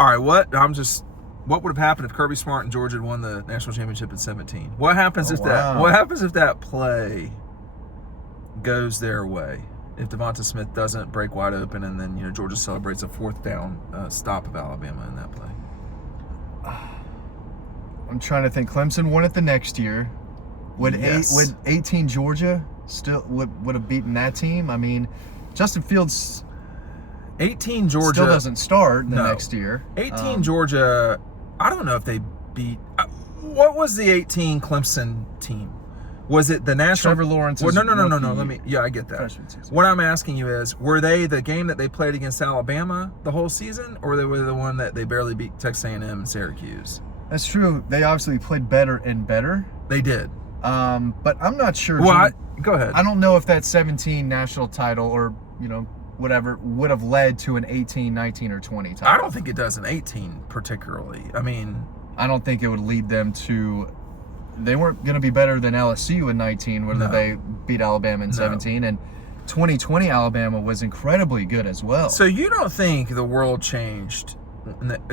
All right, what would have happened if Kirby Smart and Georgia had won the national championship in 2017? What happens if that play goes their way? If Devonta Smith doesn't break wide open, and then Georgia celebrates a fourth down stop of Alabama in that play. I'm trying to think. Clemson won it the next year. Would 18 Georgia still would have beaten that team? I mean, Justin Fields 18 Georgia still doesn't start the next year. 18 Georgia, I don't know if they beat. What was the 18 Clemson team? Was it the national? Trevor Lawrence. Well, no. I get that. What I'm asking you is, were they the game that they played against Alabama the whole season, or they were the one that they barely beat Texas A&M and Syracuse? That's true. They obviously played better and better. They did. But I'm not sure. Well, go ahead. I don't know if that 17 national title or whatever would have led to an 18, 19, or 20 title. I don't think it does an 18 particularly. I mean, I don't think it would lead them to. They weren't going to be better than LSU in 19, whether they beat Alabama in 17. And 2020 Alabama was incredibly good as well. So you don't think the world changed?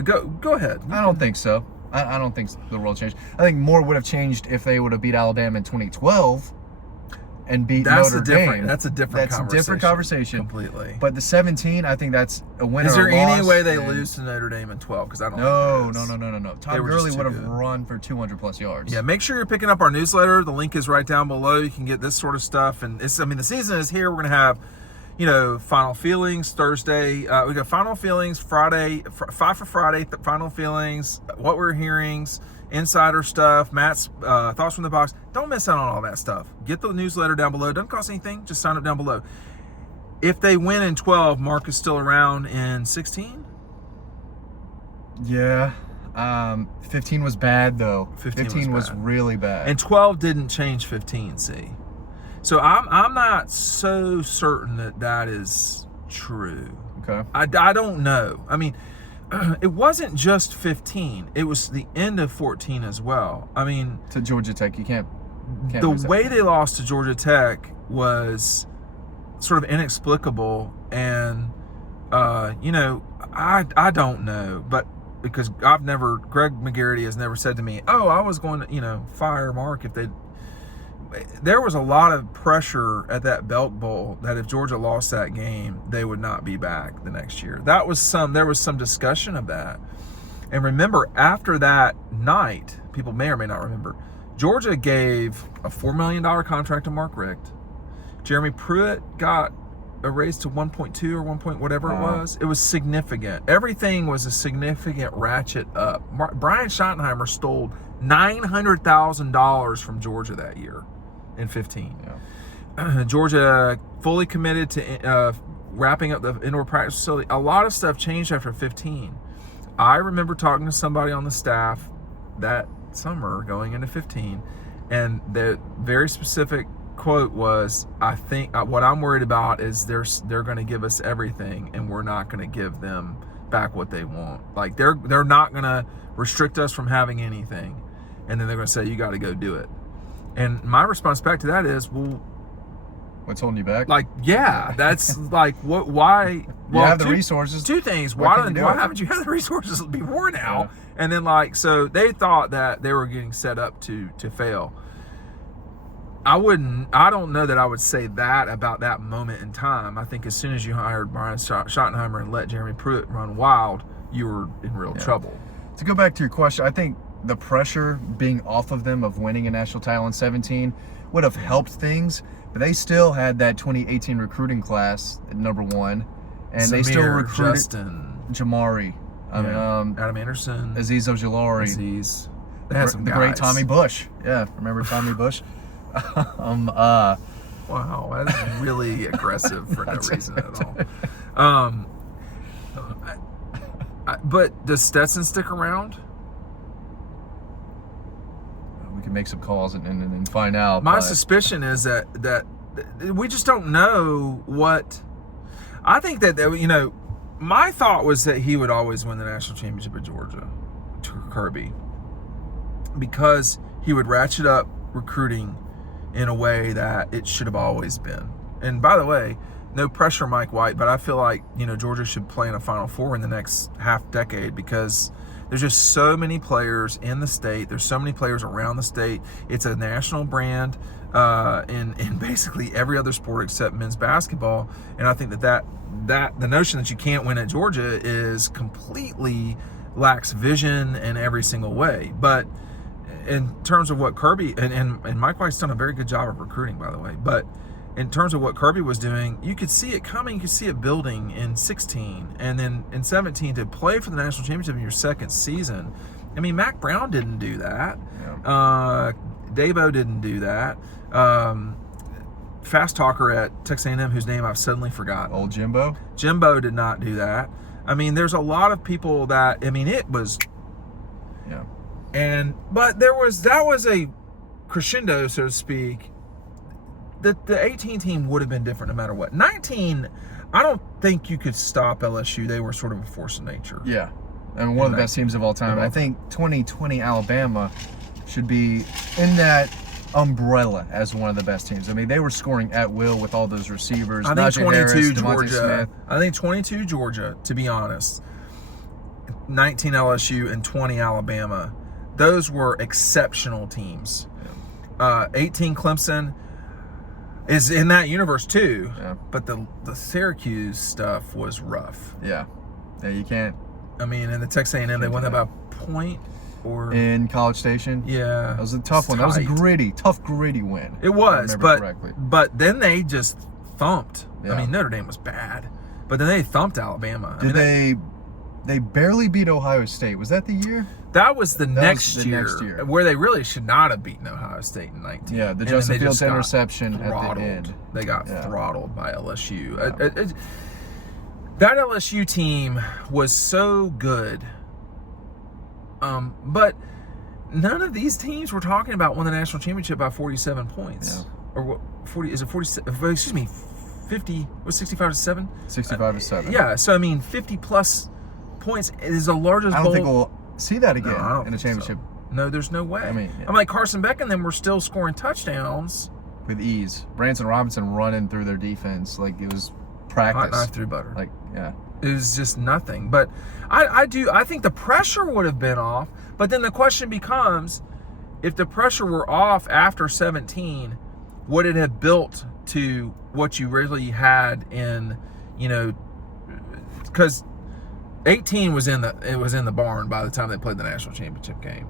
Go ahead. I don't think so. I don't think the world changed. I think more would have changed if they would have beat Alabama in 2012 and beat Notre Dame. That's a different conversation. Completely. But the 17, I think that's a winner. Is there or loss, any way they lose to Notre Dame in 12? Because I don't No. Todd Gurley would have run for 200 plus yards. Yeah, make sure you're picking up our newsletter. The link is right down below. You can get this sort of stuff. And the season is here. We're going to have, Final Feelings Thursday. We got Final Feelings Friday, 5 for Friday, Final Feelings, What We're Hearings, Insider stuff, Matt's Thoughts from the Box. Don't miss out on all that stuff. Get the newsletter down below. Doesn't cost anything. Just sign up down below. If they win in 12, Mark is still around in 16? Yeah. 15 was bad, though. 15 was really bad. And 12 didn't change 15, see? So I'm not so certain that is true. Okay. I don't know. I mean, it wasn't just 15. It was the end of 14 as well. I mean, to Georgia Tech, you can't the way they lost to Georgia Tech was sort of inexplicable, and I don't know, but because Greg McGarity has never said to me, "Oh, I was going to fire Mark if they." There was a lot of pressure at that Belk Bowl that if Georgia lost that game, they would not be back the next year. There was some discussion of that. And remember, after that night, people may or may not remember, Georgia gave a $4 million contract to Mark Richt. Jeremy Pruitt got a raise to 1.2 or 1 point whatever it was. It was significant. Everything was a significant ratchet up. Brian Schottenheimer stole $900,000 from Georgia that year in 15. Yeah. Georgia fully committed to wrapping up the indoor practice facility. A lot of stuff changed after 15. I remember talking to somebody on the staff that summer going into 15, and the very specific quote was, "I think what I'm worried about is they're going to give us everything, and we're not going to give them back what they want. Like they're not going to restrict us from having anything, and then they're going to say you got to go do it." And my response back to that is, well, what's holding you back? Like, yeah, that's like what? Why? Well, you have the resources. Two things. Why haven't you had the resources before now? Yeah. And then so they thought that they were getting set up to fail. I don't know that I would say that about that moment in time. I think as soon as you hired Brian Schottenheimer and let Jeremy Pruitt run wild, you were in real trouble. To go back to your question, I think the pressure being off of them of winning a national title in 17 would have helped things, but they still had that 2018 recruiting class at number 1, and they still recruited Justin, Jamari, Adam Anderson, Azeez Ojulari, They had some guys. The great Tommy Bush. Yeah, remember Tommy Bush? Wow, that's really aggressive for no reason at all. But does Stetson stick around? We can make some calls and find out. My suspicion is that we just don't know what. I think that my thought was that he would always win the national championship at Georgia, to Kirby, because he would ratchet up recruiting in a way that it should have always been. And by the way, no pressure, Mike White, but I feel like, Georgia should play in a Final Four in the next half decade because there's just so many players in the state. There's so many players around the state. It's a national brand in basically every other sport except men's basketball. And I think that the notion that you can't win at Georgia is completely lacks vision in every single way. But in terms of what Kirby and Mike White's done a very good job of recruiting, by the way, but in terms of what Kirby was doing, you could see it coming, you could see it building in 16, and then in 17 to play for the national championship in your second season. I mean, Mac Brown didn't do that. Yeah. Dabo didn't do that. Fast talker at Texas A&M, whose name I've suddenly forgotten. Old Jimbo? Jimbo did not do that. I mean, there's a lot of people that, it was... Yeah. But that was a crescendo, so to speak. The 18 team would have been different no matter what. 19, I don't think you could stop LSU. They were sort of a force of nature. Yeah. And one of the best teams of all time. I think 2020 Alabama should be in that umbrella as one of the best teams. I mean, they were scoring at will with all those receivers. I think 22 Georgia. Smith. I think 22 Georgia, to be honest. 19 LSU and 20 Alabama. Those were exceptional teams. Yeah. 18 Clemson is in that universe too. Yeah. But the Syracuse stuff was rough. Yeah. Yeah, you can't. I mean, in the Texas A&M, they won that by a point. Or in College Station. Yeah. That was a tough one. Tight. That was a tough, gritty win. It was, correctly. but then they just thumped. Yeah. I mean, Notre Dame was bad, but then they thumped Alabama. They barely beat Ohio State. Was that the year? That was the next year, year, where they really should not have beaten Ohio State in 19. Yeah, the Justin Fields interception at the end. They got throttled by LSU. Yeah. That LSU team was so good. But none of these teams we're talking about won the national championship by 47 points. Yeah. Or what? 40? Is it 47? Excuse me, 50? Was 65 to 7? 65 to 7. Yeah. So I mean, 50 plus points is the largest. I don't think we'll see that again in a championship. So. No, there's no way. I mean, I'm like Carson Beck and them were still scoring touchdowns with ease. Branson Robinson running through their defense like it was practice. Hot knife through butter. Like, yeah. It was just nothing. But I think the pressure would have been off. But then the question becomes, if the pressure were off after 17, would it have built to what you really had in, because 18 was in the barn by the time they played the national championship game.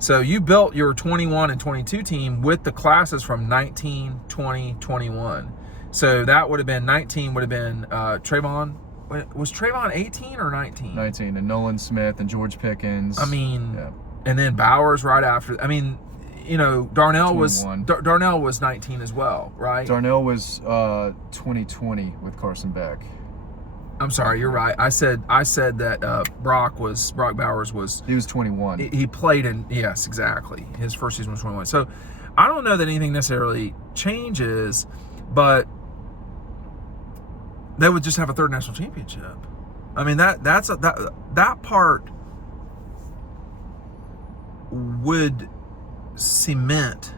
So you built your 21 and 22 team with the classes from 19, 20, 21. So that would have been 19 would have been Trayvon. Was Trayvon 18 or 19? 19, and Nolan Smith and George Pickens. I mean, and then Bowers right after. I mean, Darnell 21. Darnell was 19 as well, right? Darnell was 2020 with Carson Beck. I'm sorry, you're right. I said that Brock Bowers was. He was 21. He played in, yes, exactly. His first season was 21. So I don't know that anything necessarily changes, but they would just have a third national championship. I mean, that part would cement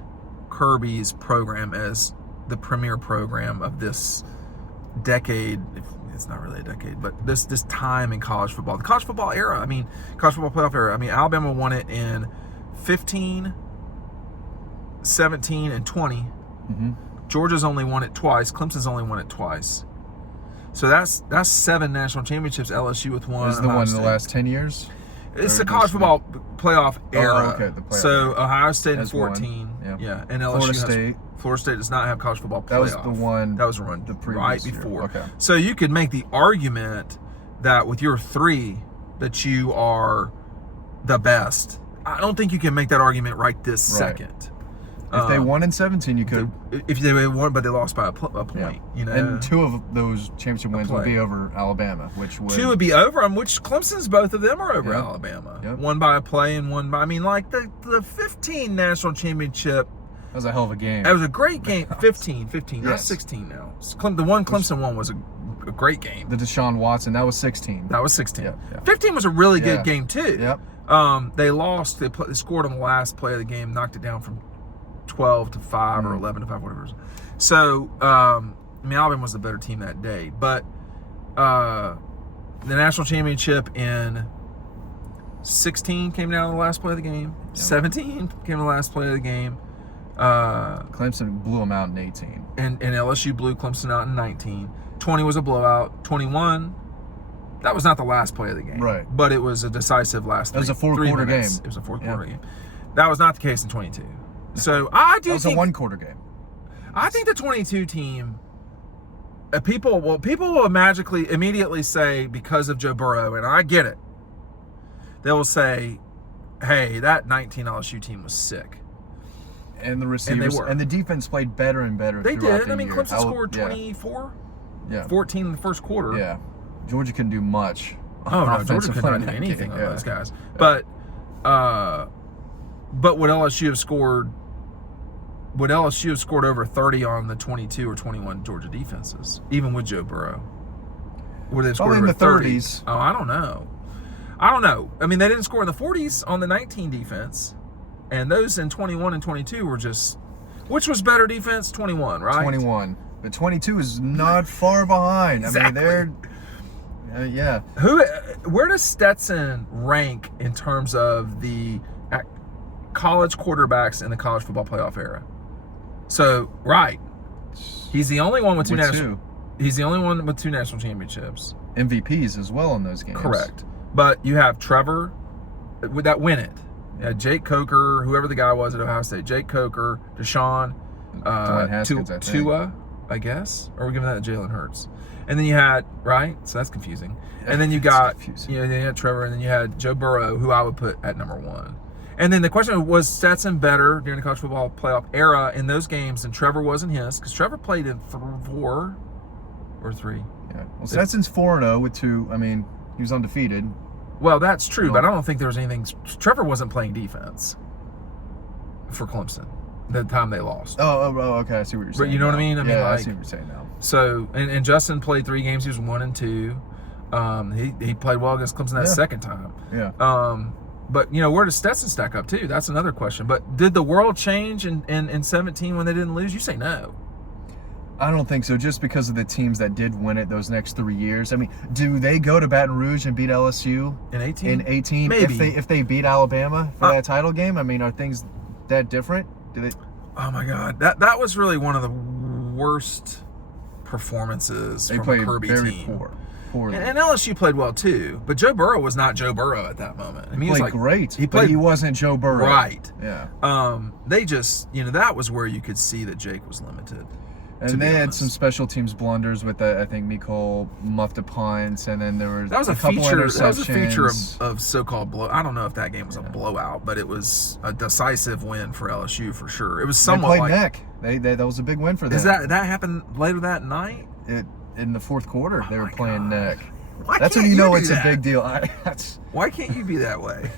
Kirby's program as the premier program of this decade. It's not really a decade, but this time in college football. The college football era, college football playoff era. Alabama won it in 15, 17, and 20. Mm-hmm. Georgia's only won it twice. Clemson's only won it twice. So that's 7 national championships. LSU with one. Is the one in the last 10 years? It's the college football playoff era. Oh, okay, the playoff so era. Ohio State in 14. Yeah, and LSU Florida State does not have college football playoff. That was the one. That was the one right before. Year. Okay. So you could make the argument that with your 3 that you are the best. I don't think you can make that argument right this second. If they won in 17, you could. If they won, but they lost by a point, And 2 of those championship wins would be over Alabama, which would. 2 would be over them, which Clemson's both of them are over Alabama. Yep. One by a play and one by. the 15 national championship. That was a hell of a game. That was a great game. 15, not 16 now. The one Clemson won was a great game. The Deshaun Watson, that was 16. That was 16. Yeah. 15 was a really good game too. Yep. They lost. They scored on the last play of the game, knocked it down from 12 to 5 or 11 to 5, whatever it was. So, I mean, Alabama was the better team that day. But the national championship in 16 came down to the last play of the game. Yep. 17 came to the last play of the game. Clemson blew them out in 18. And LSU blew Clemson out in 19. 20 was a blowout. 21, that was not the last play of the game. Right. But it was a decisive last It was a fourth-quarter game. It was a fourth-quarter game. That was not the case in 22. So I do think... It was a one-quarter game. I think the 22 team... People will magically, immediately say, because of Joe Burrow, and I get it, they will say, hey, that 19 LSU team was sick. And the receivers and the defense played better and better. They did. The year. Clemson scored 24, 14 in the first quarter. Yeah, Georgia couldn't do much. Oh no, Georgia could not do anything on those guys. Yeah. But would LSU have scored? Would LSU have scored over 30 on the 22 or 21 Georgia defenses, even with Joe Burrow? Would they have scored probably over in the 30? 30s? Oh, I don't know. I mean, they didn't score in the 40s on the 19 defense. And those in 21 and 22 were just... Which was better defense? 21, right? 21. But 22 is not far behind. Exactly. I mean, they're... yeah. Where does Stetson rank in terms of the college quarterbacks in the college football playoff era? So, right. He's the only one with two national... He's the only one with 2 national championships. MVPs as well in those games. Correct. But you have Trevor... Would that win it? Jake Coker, whoever the guy was at Ohio State, Jake Coker, Deshaun, Tua, I guess, or we're giving that to Jalen Hurts. And then you had, right? So that's confusing. And then you got, then you had Trevor, and then you had Joe Burrow, who I would put at number 1. And then the question was Stetson better during the college football playoff era in those games than Trevor was in his? Because Trevor played in 4 or 3. Yeah. Well, Stetson's 4-0 with 2. I mean, he was undefeated. Well, that's true, but I don't think there was anything. Trevor wasn't playing defense for Clemson the time they lost. Oh, okay. I see what you're saying. But you know what I mean? I see what you're saying now. So, and Justin played 3 games. He was 1 and 2. He played well against Clemson that second time. Yeah. But where does Stetson stack up too? That's another question. But did the world change in 17 when they didn't lose? You say no. I don't think so, just because of the teams that did win it those next 3 years. I mean, do they go to Baton Rouge and beat LSU in 18? In 18, maybe if they beat Alabama for that title game. I mean, are things that different? Do they? Oh my God, that was really one of the worst performances from a Kirby team. Poorly. And LSU played well too, but Joe Burrow was not Joe Burrow at that moment. I mean, he played great. But he wasn't Joe Burrow. Right. Yeah. They just, that was where you could see that Jake was limited. And they had some special teams blunders with, I think, Mecole muffed a punt, and then there was a couple interceptions. That was a feature of so-called blow. I don't know if that game was a blowout, but it was a decisive win for LSU for sure. It was somewhat they played neck. That was a big win for them. Is that happened later that night? In the fourth quarter, they were playing neck. Why That's can't when you know do it's that? a big deal. Why can't you be that way?